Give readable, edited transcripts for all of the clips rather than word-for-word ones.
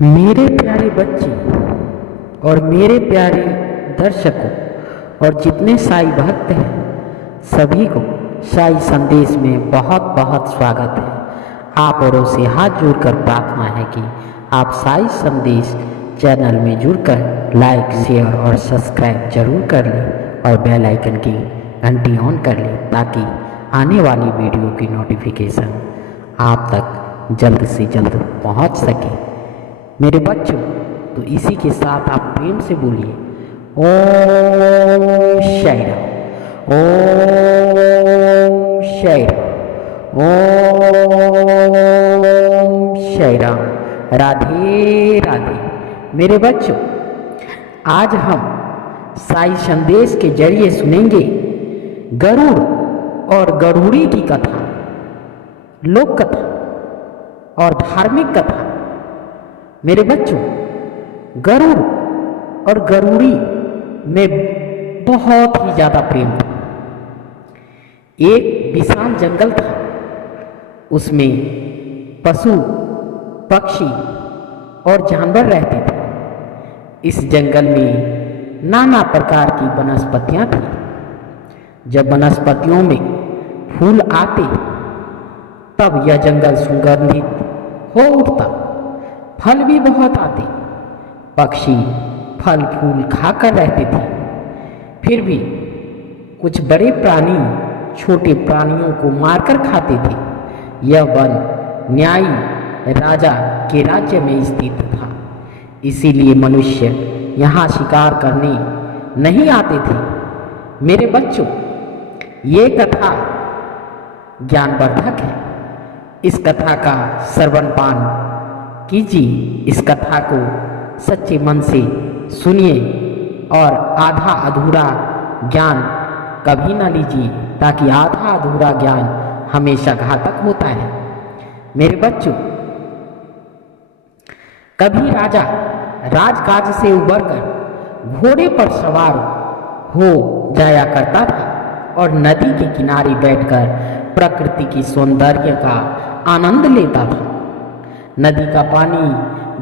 मेरे प्यारे बच्चे और मेरे प्यारे दर्शकों और जितने साईं भक्त हैं सभी को साईं संदेश में बहुत बहुत स्वागत है। आप औरों से हाथ जोड़कर प्रार्थना है कि आप साईं संदेश चैनल में जुड़कर लाइक शेयर और सब्सक्राइब जरूर कर लें और बेल आइकन की घंटी ऑन कर लें ताकि आने वाली वीडियो की नोटिफिकेशन आप तक जल्द से जल्द पहुंच सके। मेरे बच्चों, तो इसी के साथ आप प्रेम से बोलिए ओम साईं राम, ओम साईं राम, ओम साईं राम। राधे राधे। मेरे बच्चों, आज हम साईं संदेश के जरिए सुनेंगे गरुड़ और गरुड़ी की कथा, लोक कथा और धार्मिक कथा। मेरे बच्चों, गरुड़ और गरुड़ी में बहुत ही ज़्यादा प्रेम था। एक विशाल जंगल था, उसमें पशु पक्षी और जानवर रहते थे। इस जंगल में नाना प्रकार की वनस्पतियाँ थीं। जब वनस्पतियों में फूल आते तब यह जंगल सुगंधित हो उठता। फल भी बहुत आते, पक्षी फल फूल खाकर रहते थे। फिर भी कुछ बड़े प्राणी छोटे प्राणियों को मारकर खाते थे। यह वन न्यायी राजा के राज्य में स्थित था, इसीलिए मनुष्य यहाँ शिकार करने नहीं आते थे। मेरे बच्चों, ये कथा ज्ञानवर्धक है। इस कथा का श्रवण पान कीजिए। इस कथा को सच्चे मन से सुनिए और आधा अधूरा ज्ञान कभी ना लीजिए, ताकि आधा अधूरा ज्ञान हमेशा घातक होता है। मेरे बच्चों, कभी राजा राजकाज से उबरकर घोड़े पर सवार हो जाया करता था और नदी के किनारे बैठकर प्रकृति की सौंदर्य का आनंद लेता था। नदी का पानी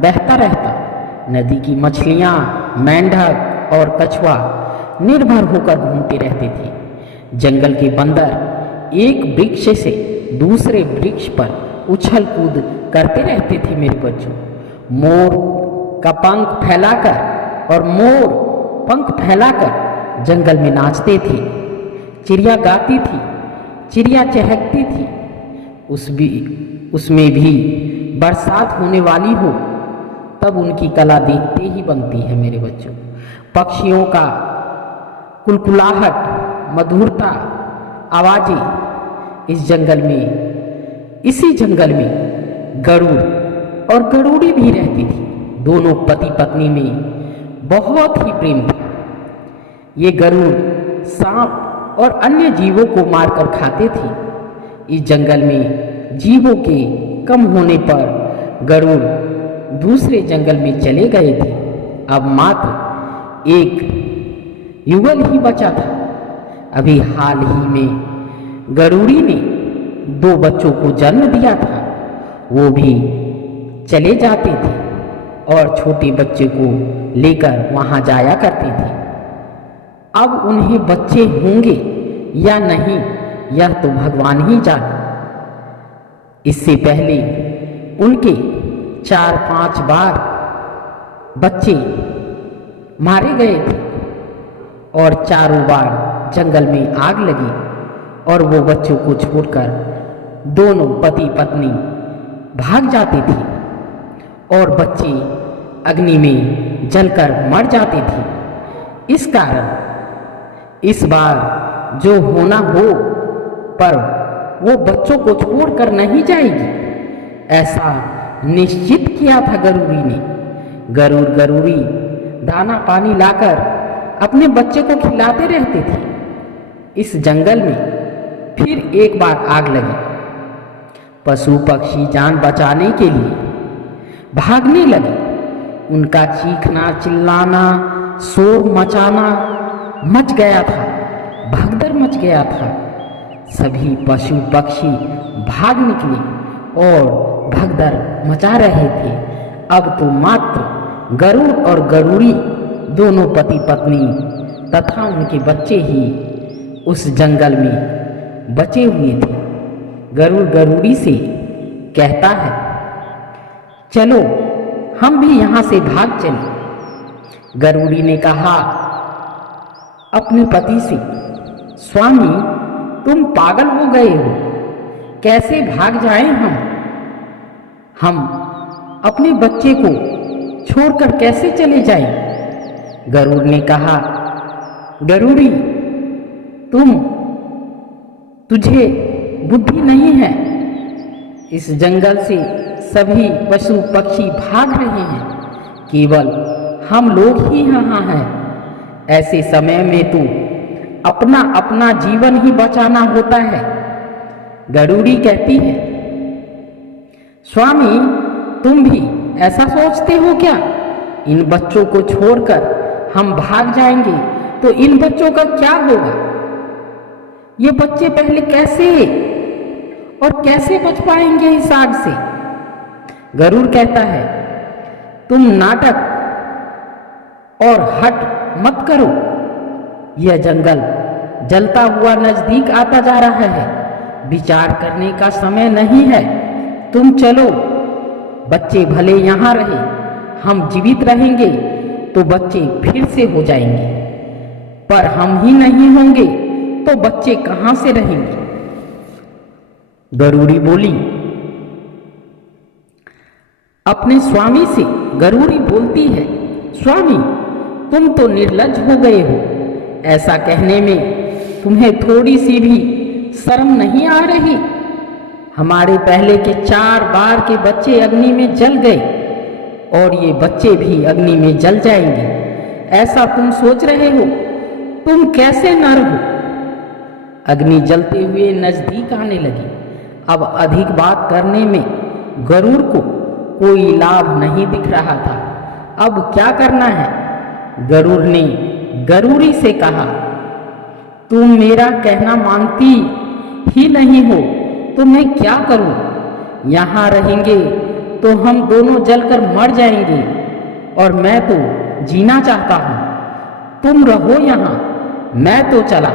बहता रहता। नदी की मछलियाँ, मेंढक और कछुआ निर्भर होकर घूमते रहते थे। जंगल के बंदर एक वृक्ष से दूसरे वृक्ष पर उछल कूद करते रहते थे। मेरे बच्चों, मोर का पंख फैलाकर और मोर पंख फैलाकर जंगल में नाचते थे। चिड़िया गाती थी, चिड़िया चहकती थी। उसमें भी बरसात होने वाली हो तब उनकी कला देखते ही बनती है। मेरे बच्चों, पक्षियों का कुलकुलाहट, मधुरता, आवाजें इसी जंगल में गरुड़ और गरुड़ी भी रहती थी। दोनों पति पत्नी में बहुत ही प्रेम था। ये गरुड़ सांप और अन्य जीवों को मारकर खाते थे। इस जंगल में जीवों के कम होने पर गरुड़ दूसरे जंगल में चले गए थे। अब मात्र एक युगल ही बचा था। अभी हाल ही में गरुड़ी ने 2 बच्चों को जन्म दिया था। वो भी चले जाते थे और छोटे बच्चे को लेकर वहां जाया करते थे। अब उन्हें बच्चे होंगे या नहीं, यह तो भगवान ही जाने। इससे पहले उनके 4-5 बार बच्चे मारे गए थे और चारों बार जंगल में आग लगी और वो बच्चों को छोड़कर दोनों पति पत्नी भाग जाते थे और बच्चे अग्नि में जलकर मर जाते थे। इस कारण इस बार जो होना हो, पर वो बच्चों को छोड़कर नहीं जाएगी, ऐसा निश्चित किया था गरुड़ी ने। गरुड़ी दाना पानी लाकर अपने बच्चे को खिलाते रहते थे। इस जंगल में फिर एक बार आग लगी। पशु पक्षी जान बचाने के लिए भागने लगे। उनका चीखना, चिल्लाना, शोर मचाना मच गया था, भगदड़ मच गया था। सभी पशु पक्षी भाग निकले और भगदड़ मचा रहे थे। अब तो मात्र गरुड़ और गरुड़ी दोनों पति पत्नी तथा उनके बच्चे ही उस जंगल में बचे हुए थे। गरुड़ गरुड़ी से कहता है, चलो हम भी यहाँ से भाग चले। गरुड़ी ने कहा अपने पति से, स्वामी तुम पागल हो गए हो, कैसे भाग जाएं हम अपने बच्चे को छोड़कर कैसे चले जाएं? गरुड़ ने कहा, गरुड़ी तुझे बुद्धि नहीं है। इस जंगल से सभी पशु पक्षी भाग रहे हैं, केवल हम लोग ही यहाँ हैं। ऐसे समय में तो अपना अपना जीवन ही बचाना होता है। गरुड़ी कहती है, स्वामी तुम भी ऐसा सोचते हो क्या? इन बच्चों को छोड़कर हम भाग जाएंगे तो इन बच्चों का क्या होगा? ये बच्चे पहले कैसे और कैसे बच पाएंगे इस आग से? गरुड़ कहता है, तुम नाटक और हट मत करो। यह जंगल जलता हुआ नजदीक आता जा रहा है, विचार करने का समय नहीं है। तुम चलो, बच्चे भले यहाँ रहे, हम जीवित रहेंगे तो बच्चे फिर से हो जाएंगे, पर हम ही नहीं होंगे तो बच्चे कहाँ से रहेंगे? गरुड़ी बोली। अपने स्वामी से गरुड़ी बोलती है, स्वामी तुम तो निर्लज्ज हो गए हो। ऐसा कहने में तुम्हें थोड़ी सी भी शर्म नहीं आ रही? हमारे पहले के 4 बार के बच्चे अग्नि में जल गए और ये बच्चे भी अग्नि में जल जाएंगे। ऐसा तुम सोच रहे हो? तुम कैसे नर हो? अग्नि जलते हुए नजदीक आने लगी। अब अधिक बात करने में गरुड़ को कोई लाभ नहीं दिख रहा था। अब क्या करना है? गरुड़ ने गरुड़ी से कहा, तुम मेरा कहना मानती ही नहीं हो तो मैं क्या करूं? यहाँ रहेंगे तो हम दोनों जलकर मर जाएंगे और मैं तो जीना चाहता हूं। तुम रहो यहाँ, मैं तो चला।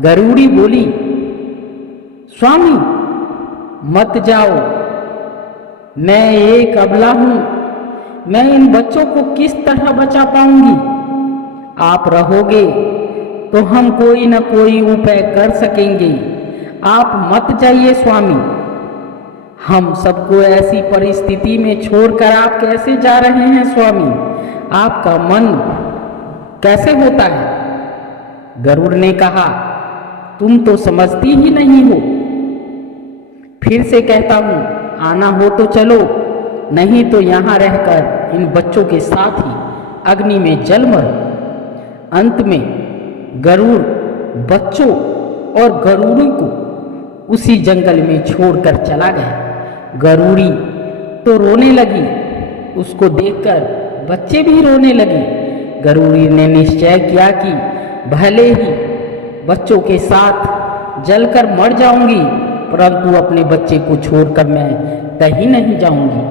गरुड़ी बोली, स्वामी मत जाओ, मैं एक अबला हूं, मैं इन बच्चों को किस तरह बचा पाऊंगी? आप रहोगे तो हम कोई न कोई उपाय कर सकेंगे। आप मत जाइए स्वामी। हम सबको ऐसी परिस्थिति में छोड़कर आप कैसे जा रहे हैं स्वामी? आपका मन कैसे होता है? गरुड़ ने कहा, तुम तो समझती ही नहीं हो। फिर से कहता हूं, आना हो तो चलो, नहीं तो यहाँ रहकर इन बच्चों के साथ ही अग्नि में जल मरो। अंत में गरुड़ बच्चों और गरुड़ी को उसी जंगल में छोड़कर चला गया। गरुड़ी तो रोने लगी, उसको देखकर बच्चे भी रोने लगे। गरुड़ी ने निश्चय किया कि भले ही बच्चों के साथ जलकर मर जाऊंगी, परंतु अपने बच्चे को छोड़कर मैं कहीं नहीं जाऊंगी।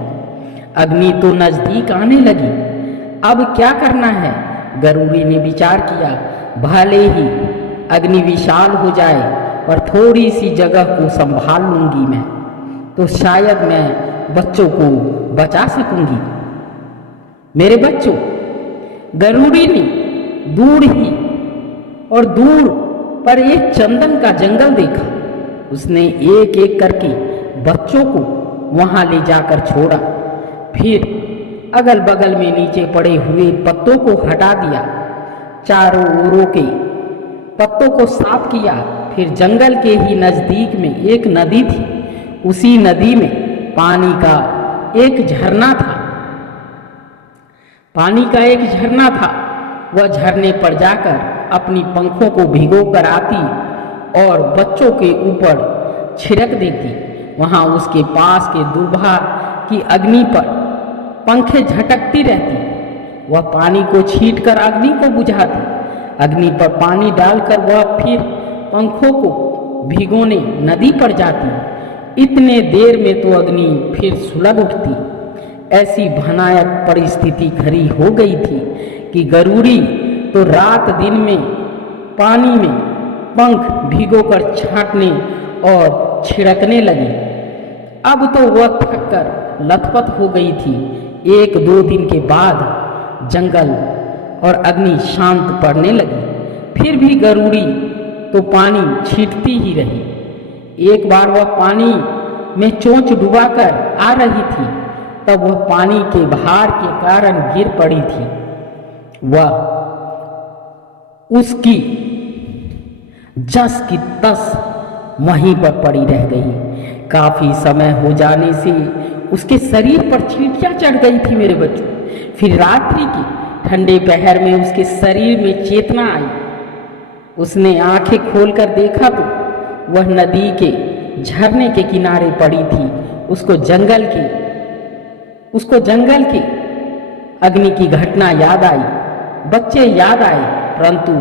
अग्नि तो नजदीक आने लगी, अब क्या करना है? गरुड़ी ने विचार किया, भले ही अग्नि विशाल हो जाए पर थोड़ी सी जगह को संभाल लूंगी मैं, तो शायद मैं बच्चों को बचा सकूंगी। मेरे बच्चों, गरुड़ी ने दूर ही और दूर पर एक चंदन का जंगल देखा। उसने एक एक करके बच्चों को वहां ले जाकर छोड़ा, फिर अगल बगल में नीचे पड़े हुए पत्तों को हटा दिया, चारों ओरों के पत्तों को साफ किया। फिर जंगल के ही नजदीक में एक नदी थी, उसी नदी में पानी का एक झरना था। वह झरने पर जाकर अपनी पंखों को भिगो कर आती और बच्चों के ऊपर छिड़क देती। वहां उसके पास के दूल्हा की अग्नि पर पंखे झटकती रहती। वह पानी को छींटकर अग्नि को बुझाती। अग्नि पर पानी डालकर वह फिर पंखों को भिगोने नदी पर जाती। इतने देर में तो अग्नि फिर सुलग उठती। ऐसी भयानक परिस्थिति खड़ी हो गई थी कि गरुड़ी तो रात दिन में पानी में पंख भिगोकर छांटने और छिड़कने लगी। अब तो वह थककर लथपथ हो गई थी। 1-2 दिन के बाद जंगल और अग्नि शांत पड़ने लगी। फिर भी गरुड़ी तो पानी छींटती ही रही। एक बार वह पानी में चोंच डुबाकर आ रही थी, तब वह पानी के भार के कारण गिर पड़ी थी। वह उसकी जस की तस वहीं पर पड़ी रह गई। काफी समय हो जाने से उसके शरीर पर चींटियां चढ़ गई थी मेरे बच्चों। फिर रात्रि के ठंडे पहर में उसके शरीर में चेतना आई। उसने आंखें खोलकर देखा तो वह नदी के झरने के किनारे पड़ी थी। उसको जंगल के अग्नि की घटना याद आई, बच्चे याद आए, परंतु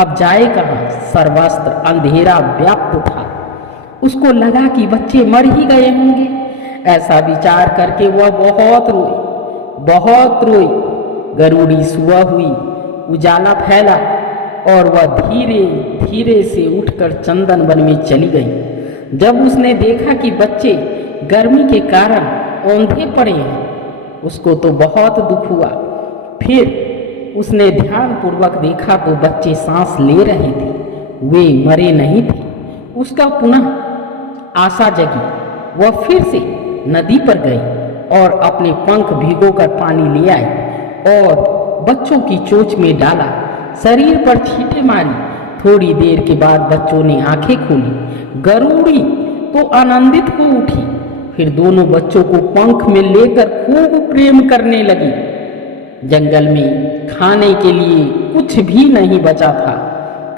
अब जाए कहाँ? सर्वत्र अंधेरा व्याप्त था। उसको लगा कि बच्चे मर ही गए होंगे। ऐसा विचार करके वह बहुत रोई। गरुड़ी सुबह हुई, उजाला फैला और वह धीरे धीरे से उठकर चंदन वन में चली गई। जब उसने देखा कि बच्चे गर्मी के कारण औंधे पड़े हैं, उसको तो बहुत दुख हुआ। फिर उसने ध्यानपूर्वक देखा तो बच्चे सांस ले रहे थे, वे मरे नहीं थे। उसका पुनः आशा जगी। वह फिर से नदी पर गई और अपने पंख भिगोकर पानी ले आई और बच्चों की चोंच में डाला, शरीर पर छींटे मारी। थोड़ी देर के बाद बच्चों ने आंखें खोली। गरुड़ी तो आनंदित हो उठी। फिर दोनों बच्चों को पंख में लेकर खूब प्रेम करने लगी। जंगल में खाने के लिए कुछ भी नहीं बचा था,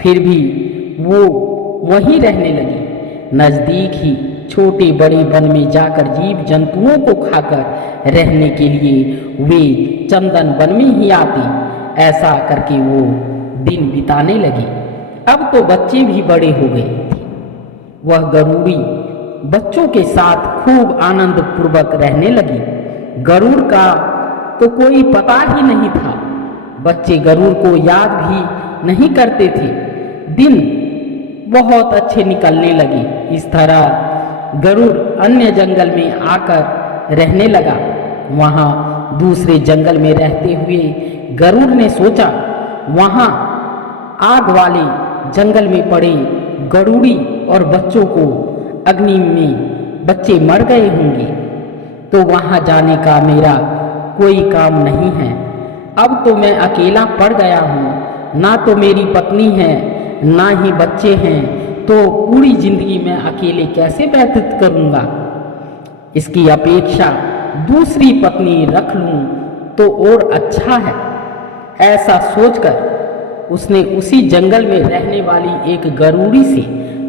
फिर भी वो वहीं रहने लगी। नजदीक ही छोटे बड़े वन में जाकर जीव जंतुओं को खाकर रहने के लिए वे चंदन वन में ही आती। ऐसा करके वो दिन बिताने लगी। अब तो बच्चे भी बड़े हो गए थे। वह गरुड़ी बच्चों के साथ खूब आनंद पूर्वक रहने लगी। गरुड़ का तो कोई पता ही नहीं था। बच्चे गरुड़ को याद भी नहीं करते थे। दिन बहुत अच्छे निकलने लगे। इस तरह गरुड़ अन्य जंगल में आकर रहने लगा। वहाँ दूसरे जंगल में रहते हुए गरुड़ ने सोचा, वहाँ आग वाले जंगल में पड़े गरुड़ी और बच्चों को अग्नि में बच्चे मर गए होंगे, तो वहाँ जाने का मेरा कोई काम नहीं है। अब तो मैं अकेला पड़ गया हूँ, ना तो मेरी पत्नी है ना ही बच्चे हैं, तो पूरी जिंदगी मैं अकेले कैसे व्यतीत करूँगा। इसकी अपेक्षा दूसरी पत्नी रख लूँ तो और अच्छा है। ऐसा सोचकर उसने उसी जंगल में रहने वाली एक गरुड़ी से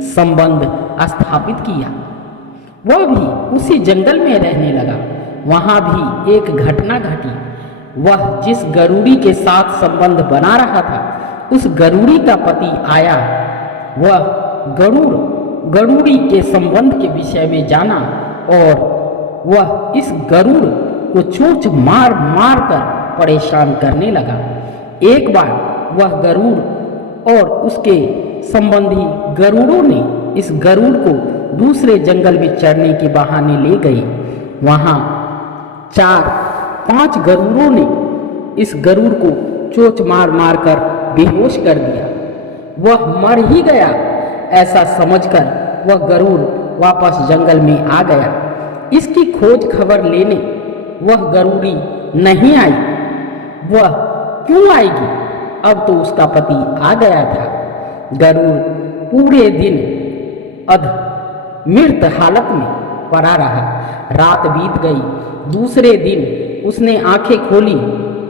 संबंध स्थापित किया। वह भी उसी जंगल में रहने लगा। वहाँ भी एक घटना घटी। वह जिस गरुड़ी के साथ संबंध बना रहा था, उस गरुड़ी का पति आया। वह गरुड़ी के संबंध के विषय में जाना और वह इस गरुड़ को चोंच मार मार कर परेशान करने लगा। एक बार वह गरुड़ और उसके संबंधी गरुड़ों ने इस गरुड़ को दूसरे जंगल में चरने के बहाने ले गए। वहाँ 4-5 गरुड़ों ने इस गरुड़ को चोंच मार मार कर बेहोश कर दिया। वह मर ही गया। ऐसा समझकर वह गरुड़ वापस जंगल में आ गया। इसकी खोज खबर लेने वह गरुड़ी नहीं आई। वह क्यों आएगी? अब तो उसका पति आ गया था। गरुड़ पूरे दिन मृत हालत में पड़ा रहा। रात बीत गई। दूसरे दिन उसने आंखें खोली।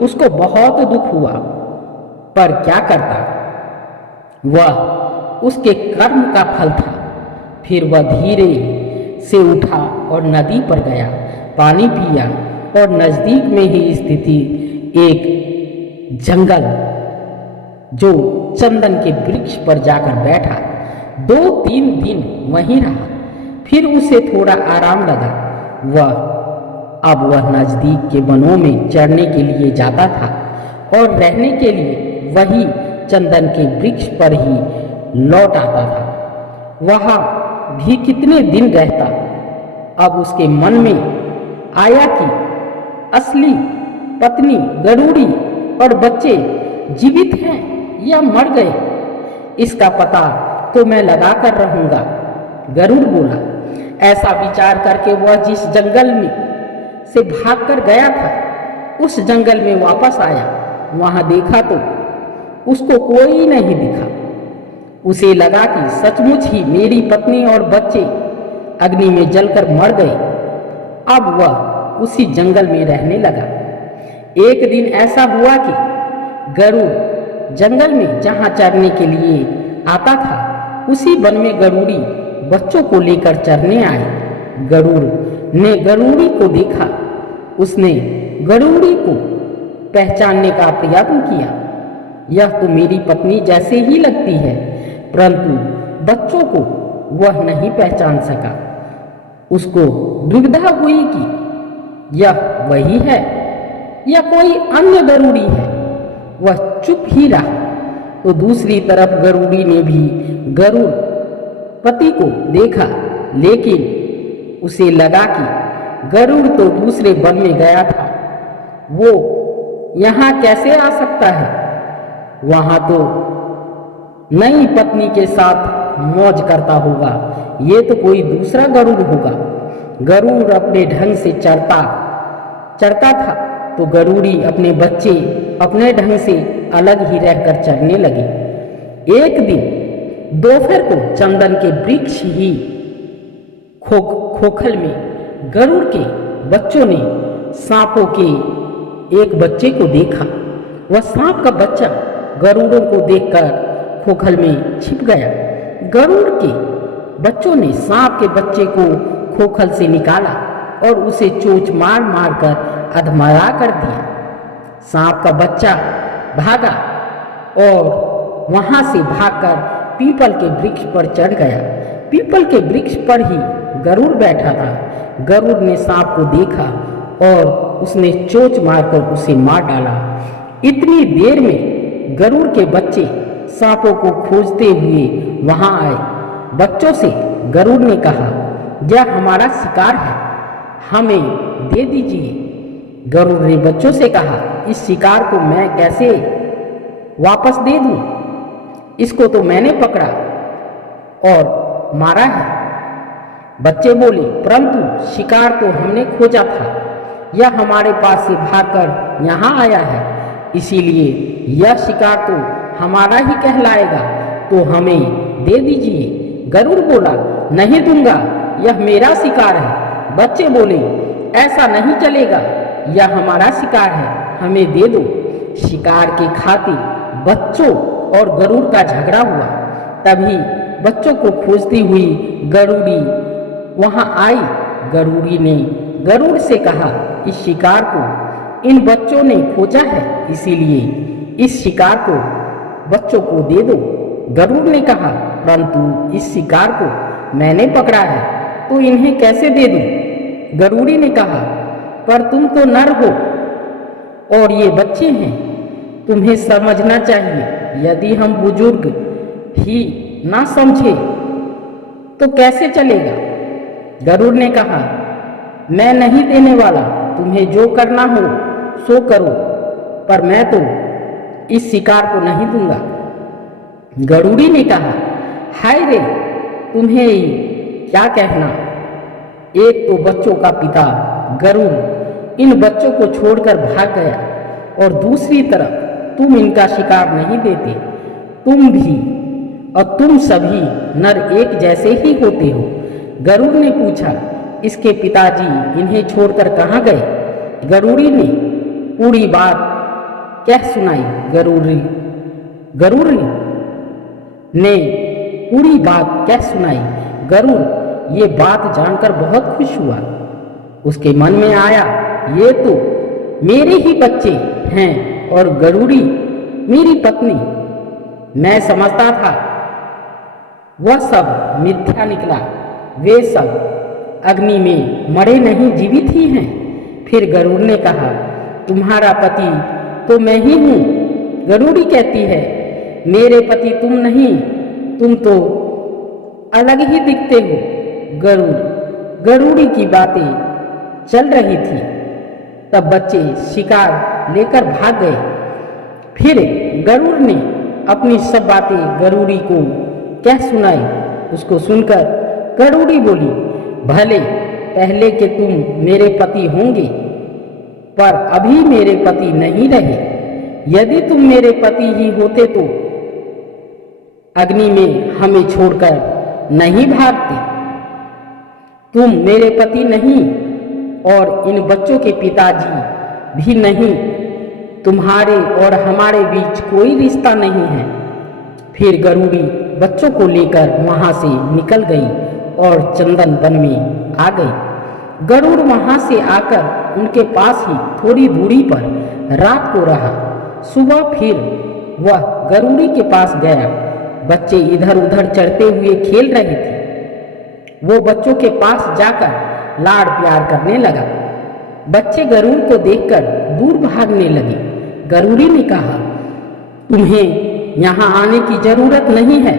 उसको बहुत दुख हुआ, पर क्या करता, वह उसके कर्म का फल था। फिर वह धीरे से उठा और नदी पर गया, पानी पिया और नजदीक में ही स्थिति एक जंगल जो चंदन के वृक्ष पर जाकर बैठा। 2-3 दिन वहीं रहा। फिर उसे थोड़ा आराम लगा। वह अब वह नजदीक के वनों में चरने के लिए जाता था और रहने के लिए वही चंदन के वृक्ष पर ही लौट आता था। वहां भी कितने दिन रहता। अब उसके मन में आया कि असली पत्नी गरुड़ी और बच्चे जीवित हैं या मर गए, इसका पता तो मैं लगा कर रहूंगा। गरुड़ बोला। ऐसा विचार करके वह जिस जंगल में से भागकर गया था उस जंगल में वापस आया। वहां देखा तो उसको कोई नहीं दिखा। उसे लगा कि सचमुच ही मेरी पत्नी और बच्चे अग्नि में जलकर मर गए। अब वह उसी जंगल में रहने लगा। एक दिन ऐसा हुआ कि गरुड़ जंगल में जहां चरने के लिए आता था उसी वन में गरुड़ी बच्चों को लेकर चरने आई। गरुड़ ने गरुड़ी को देखा। उसने गरुड़ी को पहचानने का प्रयत्न किया। यह तो मेरी पत्नी जैसे ही लगती है, परंतु बच्चों को वह नहीं पहचान सका। उसको दुविधा हुई कि यह वही है या कोई अन्य गरुड़ी है। वह चुप ही रहा। तो दूसरी तरफ गरुड़ी ने भी गरुड़ पति को देखा, लेकिन उसे लगा कि गरुड़ तो दूसरे वन में गया था, वो यहाँ कैसे आ सकता है। वहां तो नई पत्नी के साथ मौज करता होगा। ये तो कोई दूसरा गरुड़ होगा। गरुड़ अपने ढंग से चरता था तो गरुड़ी अपने बच्चे अपने ढंग से अलग ही रहकर चरने लगे। एक दिन दोपहर को चंदन के वृक्ष ही खोखल में गरुड़ के बच्चों ने सांपों के एक बच्चे को देखा। वह सांप का बच्चा गरुड़ों को देखकर खोखल में छिप गया। गरुड़ के बच्चों ने सांप के बच्चे को खोखल से निकाला और उसे चोंच मार मार कर अधमरा कर दिया। सांप का बच्चा भागा और वहां से भागकर पीपल के वृक्ष पर चढ़ गया। पीपल के वृक्ष पर ही गरुड़ बैठा था। गरुड़ ने सांप को देखा और उसने चोंच मारकर उसे मार डाला। इतनी देर में गरुड़ के बच्चे सांपों को खोजते हुए वहां आए। बच्चों से गरुड़ ने कहा, यह हमारा शिकार है, हमें दे दीजिए। गरुड़ ने बच्चों से कहा, इस शिकार को मैं कैसे वापस दे दूं? इसको तो मैंने पकड़ा और मारा है। बच्चे बोले, परंतु शिकार तो हमने खोजा था, यह हमारे पास से भागकर यहाँ आया है, इसीलिए यह शिकार तो हमारा ही कहलाएगा, तो हमें दे दीजिए। गरुड़ बोला, नहीं दूंगा, यह मेरा शिकार है। बच्चे बोले, ऐसा नहीं चलेगा, यह हमारा शिकार है, हमें दे दो। शिकार के खातिर बच्चों और गरुड़ का झगड़ा हुआ। तभी बच्चों को खोजती हुई गरुड़ी वहां आई। गरुड़ी ने गरुड़ से कहा, इस शिकार को इन बच्चों ने खोजा है, इसीलिए इस शिकार को बच्चों को दे दो। गरुड़ ने कहा, परंतु इस शिकार को मैंने पकड़ा है, तो इन्हें कैसे दे दूं? गरुड़ी ने कहा, पर तुम तो नर हो और ये बच्चे हैं, तुम्हें समझना चाहिए। यदि हम बुजुर्ग ही ना समझे तो कैसे चलेगा? गरुड़ ने कहा, मैं नहीं देने वाला, तुम्हें जो करना हो सो करो, पर मैं तो इस शिकार को नहीं दूंगा। गरुड़ी ने कहा, हाय रे, तुम्हें क्या कहना? एक तो बच्चों का पिता गरुड़ इन बच्चों को छोड़कर भाग गया और दूसरी तरफ तुम इनका शिकार नहीं देते। तुम भी और तुम सभी नर एक जैसे ही होते हो। गरुड़ ने पूछा, इसके पिताजी इन्हें छोड़कर कहाँ गए? गरुड़ी ने पूरी बात कह सुनाई। गरुड़ ने पूरी बात कह सुनाई। गरुड़ ये बात जानकर बहुत खुश हुआ। उसके मन में आया, ये तो मेरे ही बच्चे हैं और गरुड़ी मेरी पत्नी। मैं समझता था वह सब मिथ्या निकला, वे सब अग्नि में मरे नहीं जीवित ही हैं। फिर गरुड़ ने कहा, तुम्हारा पति तो मैं ही हूँ। गरुड़ी कहती है, मेरे पति तुम नहीं, तुम तो अलग ही दिखते हो। गरुड़ी की बातें चल रही थी, तब बच्चे शिकार लेकर भाग गए। फिर गरुड़ ने अपनी सब बातें गरुड़ी को कह सुनाई। उसको सुनकर गरुड़ी बोली, भले पहले के तुम मेरे पति होंगे, पर अभी मेरे पति नहीं रहे। यदि तुम मेरे पति ही होते तो अग्नि में हमें छोड़कर नहीं भागते। तुम मेरे पति नहीं और इन बच्चों के पिताजी भी नहीं। तुम्हारे और हमारे बीच कोई रिश्ता नहीं है। फिर गरुड़ी बच्चों को लेकर वहां से निकल गई और चंदन वन में आ गई। गरुड़ वहां से आकर उनके पास ही थोड़ी दूरी पर रात को रहा। सुबह फिर वह गरुड़ी के पास गया। बच्चे इधर उधर चढ़ते हुए खेल रहे थे। वो बच्चों के पास जाकर लाड़ प्यार करने लगा। बच्चे गरुड़ को देखकर दूर भागने लगे। गरुड़ी ने कहा, तुम्हें यहाँ आने की जरूरत नहीं है,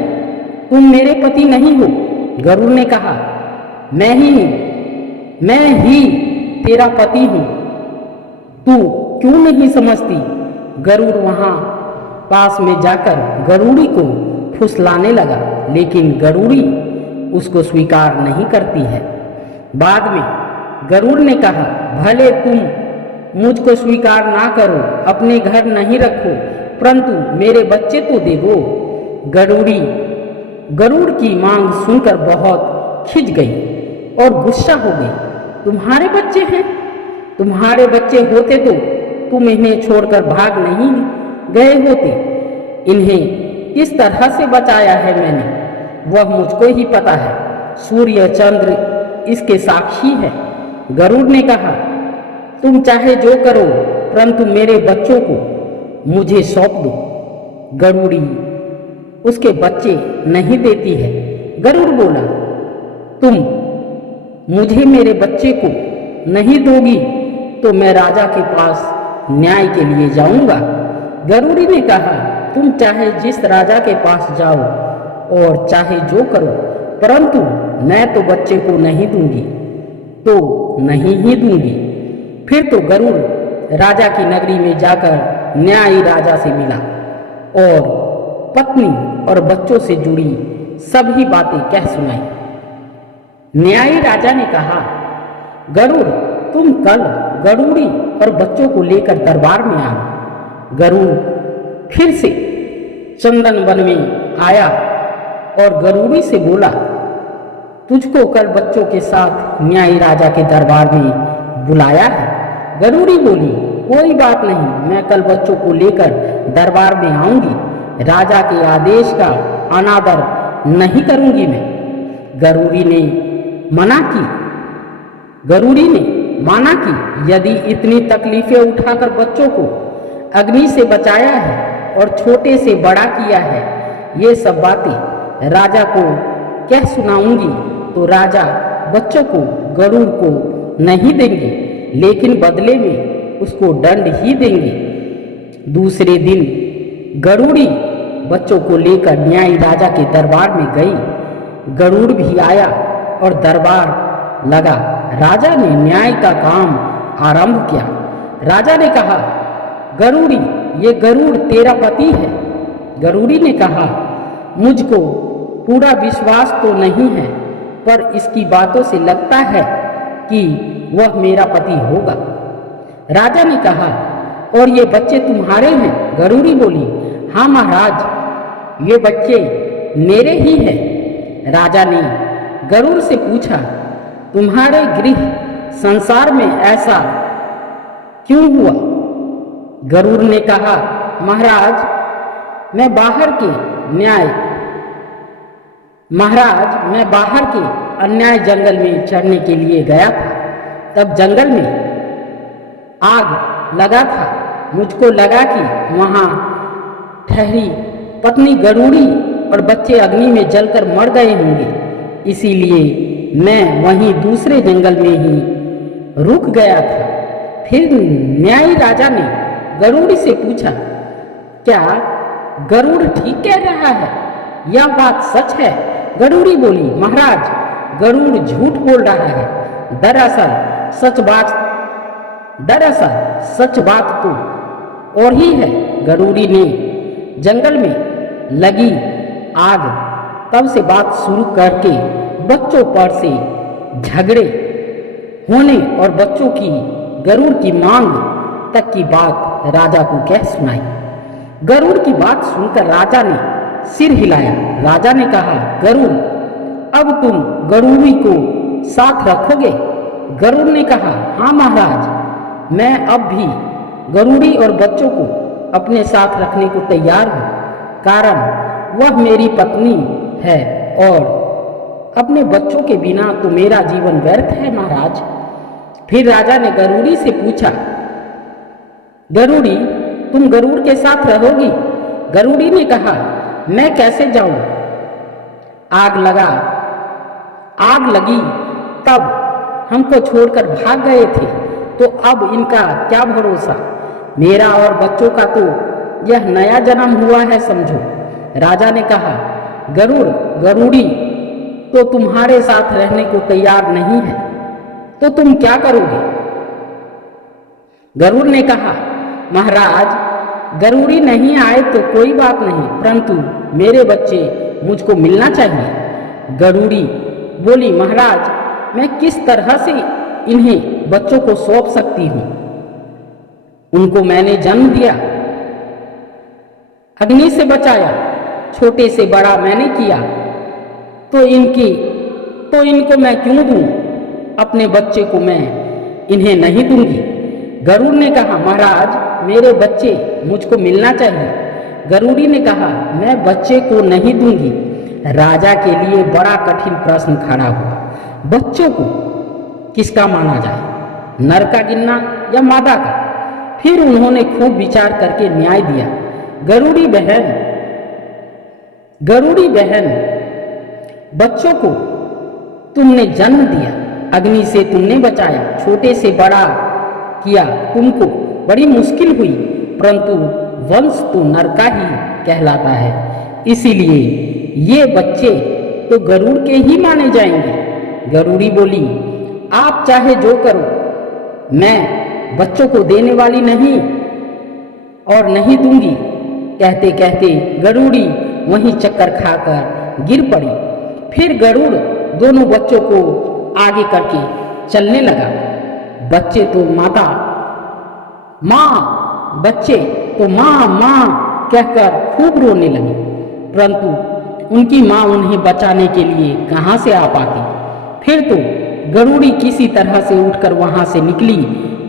तुम मेरे पति नहीं हो। गरुड़ ने कहा, मैं ही तेरा पति हूँ, तू क्यों नहीं समझती। गरुड़ वहां पास में जाकर गरुड़ी को फुसलाने लगा, लेकिन गरुड़ी उसको स्वीकार नहीं करती है। बाद में गरुड़ ने कहा, भले तुम मुझको स्वीकार ना करो, अपने घर नहीं रखो, परंतु मेरे बच्चे तो दे दो। गरुड़ की मांग सुनकर बहुत खिंच गई और गुस्सा हो गई। तुम्हारे बच्चे हैं, तुम्हारे बच्चे होते तो तुम इन्हें छोड़कर भाग नहीं गए होते। इन्हें किस तरह से बचाया है मैंने, वह मुझको ही पता है। सूर्य चंद्र इसके साक्षी है। गरुड़ ने कहा, तुम चाहे जो करो, परंतु मेरे बच्चों को मुझे सौंप दो। गरुड़ी उसके बच्चे नहीं देती है। गरुड़ बोला, तुम मुझे मेरे बच्चे को नहीं दोगी तो मैं राजा के पास न्याय के लिए जाऊंगा। गरुड़ी ने कहा, तुम चाहे जिस राजा के पास जाओ और चाहे जो करो, परंतु मैं तो बच्चे को नहीं दूंगी, तो नहीं ही दूंगी। फिर तो गरुड़ राजा की नगरी में जाकर न्यायी राजा से मिला और पत्नी और बच्चों से जुड़ी सभी बातें कह सुनाई। न्यायी राजा ने कहा, गरुड़, तुम कल गरुड़ी और बच्चों को लेकर दरबार में आना। गरुड़ फिर से चंदन वन में आया और गरुड़ी से बोला, तुझको कल बच्चों के साथ न्यायी राजा के दरबार में बुलाया है। गरुड़ी बोली, कोई बात नहीं, मैं कल बच्चों को लेकर दरबार में आऊंगी। राजा के आदेश का अनादर नहीं करूंगी मैं। गरुड़ी ने माना कि यदि इतनी तकलीफें उठाकर बच्चों को अग्नि से बचाया है और छोटे से बड़ा किया है, ये सब बातें राजा को कह सुनाऊंगी तो राजा बच्चों को गरुड़ को नहीं देंगे, लेकिन बदले में उसको दंड ही देंगे। दूसरे दिन गरुड़ी बच्चों को लेकर न्यायी राजा के दरबार में गई। गरुड़ भी आया और दरबार लगा। राजा ने न्याय का काम आरंभ किया। राजा ने कहा, गरुड़ी, ये गरुड़ तेरा पति है। गरुड़ी ने कहा, मुझको पूरा विश्वास तो नहीं है, पर इसकी बातों से लगता है कि वह मेरा पति होगा। राजा ने कहा, और ये बच्चे तुम्हारे हैं? गरुड़ी बोली, हाँ महाराज, ये बच्चे मेरे ही हैं। राजा ने गरुड़ से पूछा, तुम्हारे गृह संसार में ऐसा क्यों हुआ? गरुड़ ने कहा, महाराज, मैं बाहर के अन्याय जंगल में चढ़ने के लिए गया था। तब जंगल में आग लगा था। मुझको लगा कि वहां ठहरी पत्नी गरुड़ी और बच्चे अग्नि में जलकर मर गए होंगे, इसीलिए मैं वहीं दूसरे जंगल में ही रुक गया था। फिर न्यायी राजा ने गरुड़ से पूछा, क्या गरुड़ ठीक कह रहा है? यह बात सच है? गरुड़ी बोली, महाराज, गरुड़ झूठ बोल रहा है। दरअसल सच बात तो और ही है। गरुड़ी ने जंगल में लगी आग तब से बात शुरू करके बच्चों पर से झगड़े होने और बच्चों की गरुड़ की मांग तक की बात राजा को कह सुनाई। गरुड़ की बात सुनकर राजा ने सिर हिलाया। राजा ने कहा, गरुड़, अब तुम गरुड़ी को साथ रखोगे? गरुड़ ने कहा, हाँ महाराज, मैं अब भी गरुड़ी और बच्चों को अपने साथ रखने को तैयार हूँ, कारण वह मेरी पत्नी है और अपने बच्चों के बिना तो मेरा जीवन व्यर्थ है महाराज। फिर राजा ने गरुड़ी से पूछा, गरुड़ी, तुम गरुड़ के साथ रहोगी? गरुड़ी ने कहा, मैं कैसे जाऊं? आग लगी तब हमको छोड़कर भाग गए थे, तो अब इनका क्या भरोसा? मेरा और बच्चों का तो यह नया जन्म हुआ है समझो। राजा ने कहा, गरुड़ी तो तुम्हारे साथ रहने को तैयार नहीं है, तो तुम क्या करोगे? गरुड़ ने कहा, महाराज, गरुड़ी नहीं आए तो कोई बात नहीं, परंतु मेरे बच्चे मुझको मिलना चाहिए। गरुड़ी बोली, महाराज, मैं किस तरह से इन्हें बच्चों को सौंप सकती हूँ? उनको मैंने जन्म दिया, अग्नि से बचाया, छोटे से बड़ा मैंने किया, तो इनको मैं क्यों दूं? अपने बच्चे को मैं इन्हें नहीं दूंगी। गरुड़ ने कहा, महाराज, मेरे बच्चे मुझको मिलना चाहिए। गरुड़ी ने कहा, मैं बच्चे को नहीं दूंगी। राजा के लिए बड़ा कठिन प्रश्न खड़ा हुआ। बच्चों को किसका माना जाए, नर का गिनना या मादा का? फिर उन्होंने खूब विचार करके न्याय दिया। गरुड़ी बहन, बच्चों को तुमने जन्म दिया, अग्नि से तुमने बचाया, छोटे से बड़ा किया, तुमको बड़ी मुश्किल हुई, परंतु वंश तो नर का ही कहलाता है, इसीलिए ये बच्चे तो गरुड़ के ही माने जाएंगे। गरुड़ी बोली, आप चाहे जो करो, मैं बच्चों को देने वाली नहीं और नहीं दूंगी। कहते कहते गरुड़ी वहीं चक्कर खाकर गिर पड़ी। फिर गरुड़ दोनों बच्चों को आगे करके चलने लगा। बच्चे तो माँ कहकर खूब रोने लगे, परंतु उनकी माँ उन्हें बचाने के लिए कहाँ से आ पाती। फिर तो गरुड़ी किसी तरह से उठकर वहां से निकली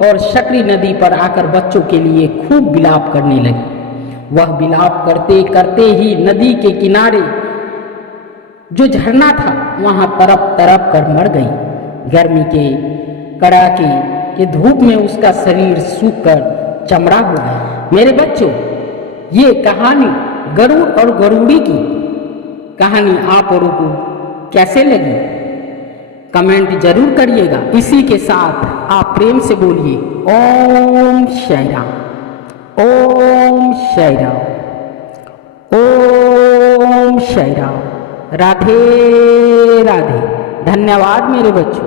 और शकरी नदी पर आकर बच्चों के लिए खूब विलाप करने लगी। वह विलाप करते करते ही नदी के किनारे जो झरना था वहां तरप कर मर गई। गर्मी के कड़ाके के धूप में उसका शरीर सूखकर चमड़ा हो गया। मेरे बच्चों, ये कहानी गरुड़ और गरुड़ी की कहानी आप औरों को कैसे लगी, कमेंट जरूर करिएगा। इसी के साथ आप प्रेम से बोलिए, ओम साई राम, ओम साई राम, ओम साई राम। राधे राधे। धन्यवाद मेरे बच्चों।